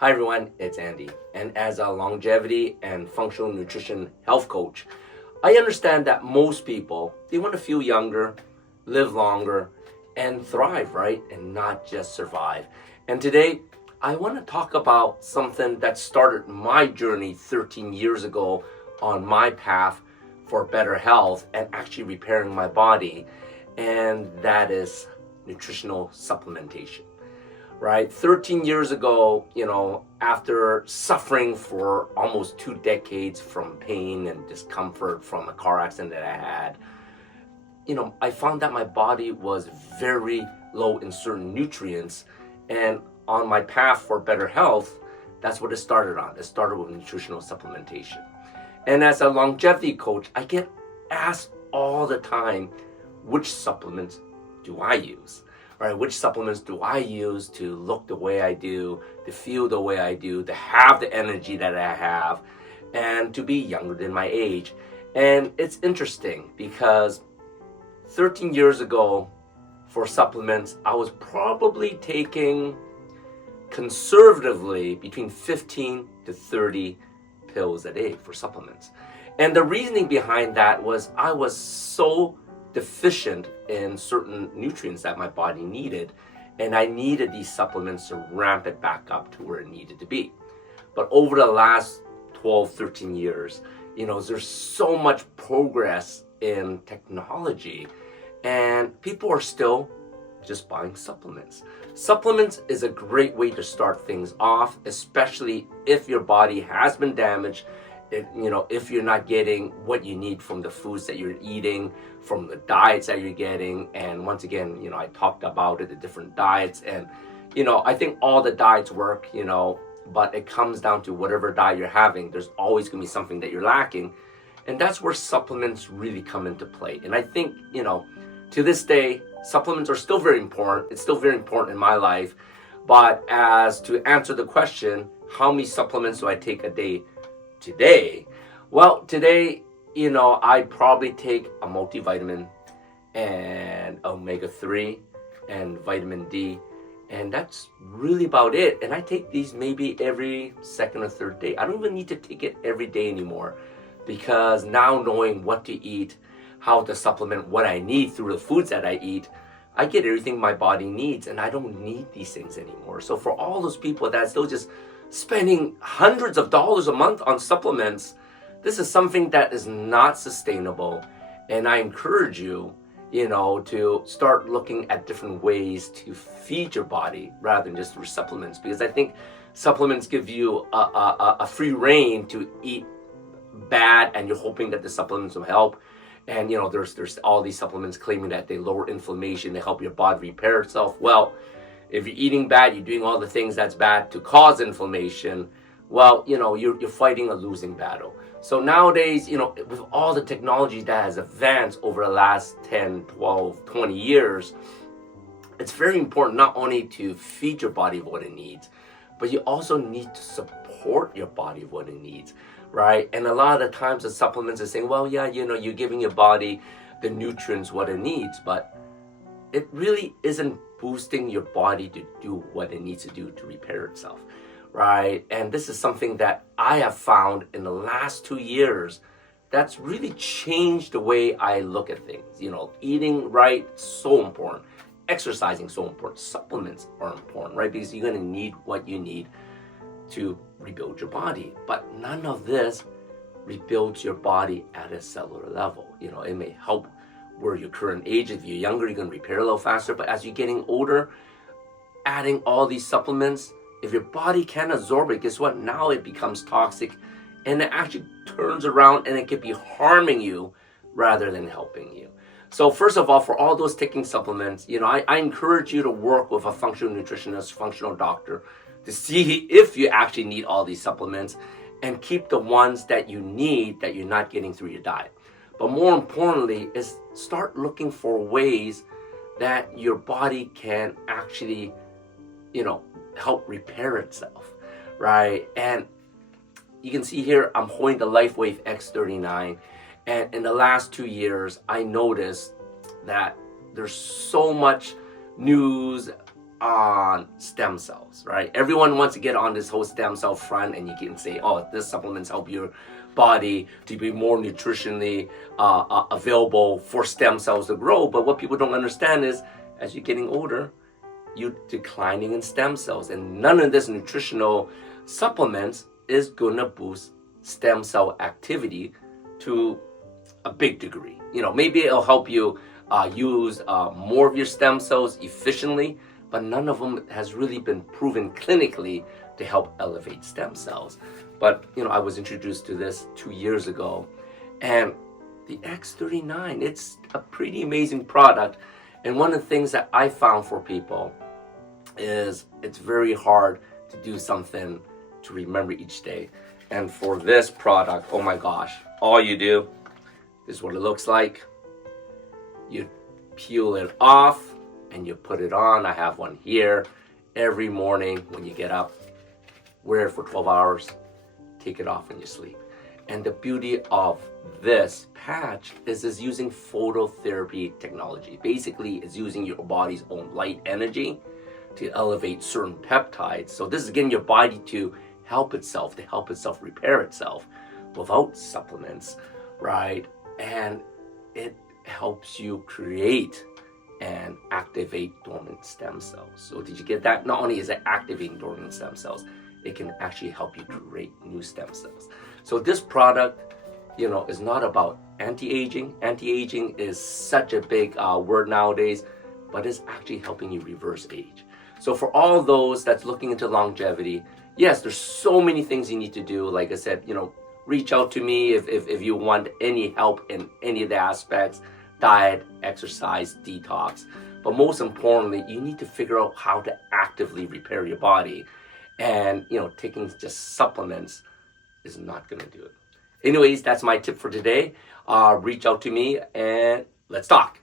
Hi everyone, it's Andy, and as a longevity and functional nutrition health coach, I understand that most people, they want to feel younger, live longer, and thrive, right? And not just survive. And today, I want to talk about something that started my journey 13 years ago on my path for better health and actually repairing my body, and that is nutritional supplementation. Right? 13 years ago, after suffering for almost 2 decades from pain and discomfort from a car accident that I had, I found that my body was very low in certain nutrients. And on my path for better health, that's what it started on. It started with nutritional supplementation. And as a longevity coach, I get asked all the time, which supplements do I use? Right, which supplements do I use to look the way I do, to feel the way I do, to have the energy that I have, and to be younger than my age? And it's interesting because 13 years ago, for supplements, I was probably taking conservatively between 15 to 30 pills a day for supplements. And the reasoning behind that was I was so deficient in certain nutrients that my body needed, and I needed these supplements to ramp it back up to where it needed to be. But over the last 12, 13 years, there's so much progress in technology, and people are still just buying supplements. Supplements is a great way to start things off, especially if your body has been damaged. If you're not getting what you need from the foods that you're eating, from the diets that you're getting. And once again, I talked about it, the different diets. And, I think all the diets work, but it comes down to whatever diet you're having, there's always going to be something that you're lacking. And that's where supplements really come into play. And I think, to this day, supplements are still very important. It's still very important in my life. But as to answer the question, how many supplements do I take a day? Today, I probably take a multivitamin and omega-3 and vitamin D, and that's really about it. And I take these maybe every second or third day. I don't even need to take it every day anymore, because now knowing what to eat, how to supplement what I need through the foods that I eat, I get everything my body needs, and I don't need these things anymore. So for all those people that still just spending hundreds of dollars a month on supplements, this is something that is not sustainable. And I encourage you, to start looking at different ways to feed your body rather than just through supplements, because I think supplements give you a free reign to eat bad, and you're hoping that the supplements will help. And there's all these supplements claiming that they lower inflammation, they help your body repair itself. Well, if you're eating bad, you're doing all the things that's bad to cause inflammation, well, you're fighting a losing battle. So nowadays, with all the technology that has advanced over the last 10, 12, 20 years, it's very important not only to feed your body what it needs, but you also need to support your body what it needs, right? And a lot of the times the supplements are saying, well, yeah, you're giving your body the nutrients what it needs, but it really isn't boosting your body to do what it needs to do to repair itself, right? And this is something that I have found in the last 2 years that's really changed the way I look at things. Eating right, so important. Exercising, so important. Supplements are important, right? Because you're going to need what you need to rebuild your body. But none of this rebuilds your body at a cellular level. It may help where your current age. If you're younger, you're going to repair a little faster. But as you're getting older, adding all these supplements, if your body can't absorb it, guess what? Now it becomes toxic, and it actually turns around and it could be harming you rather than helping you. So first of all, for all those taking supplements, I encourage you to work with a functional nutritionist, functional doctor, to see if you actually need all these supplements, and keep the ones that you need that you're not getting through your diet. But more importantly is start looking for ways that your body can actually, help repair itself, right? And you can see here, I'm holding the LifeWave X39. And in the last 2 years, I noticed that there's so much news on stem cells, right? Everyone wants to get on this whole stem cell front, and you can say, oh, this supplements help your body to be more nutritionally available for stem cells to grow. But what people don't understand is, as you're getting older, you're declining in stem cells, and none of this nutritional supplements is gonna boost stem cell activity to a big degree. Maybe it'll help you use more of your stem cells efficiently, but none of them has really been proven clinically to help elevate stem cells. But I was introduced to this 2 years ago, and the X39, it's a pretty amazing product. And one of the things that I found for people is it's very hard to do something to remember each day. And for this product, oh my gosh, all you do, this is what it looks like. You peel it off and you put it on. I have one here. Every morning when you get up, wear it for 12 hours, take it off when you sleep. And the beauty of this patch is it's using phototherapy technology. Basically, it's using your body's own light energy to elevate certain peptides. So this is getting your body to help itself repair itself without supplements, right? And it helps you create and activate dormant stem cells. So did you get that? Not only is it activating dormant stem cells, it can actually help you create new stem cells. So this product, is not about anti-aging. Anti-aging is such a big word nowadays, but it's actually helping you reverse age. So for all those that's looking into longevity, yes, there's so many things you need to do. Like I said, reach out to me if you want any help in any of the aspects: diet, exercise, detox. But most importantly, you need to figure out how to actively repair your body. And, taking just supplements is not going to do it. Anyways, that's my tip for today. Reach out to me and let's talk.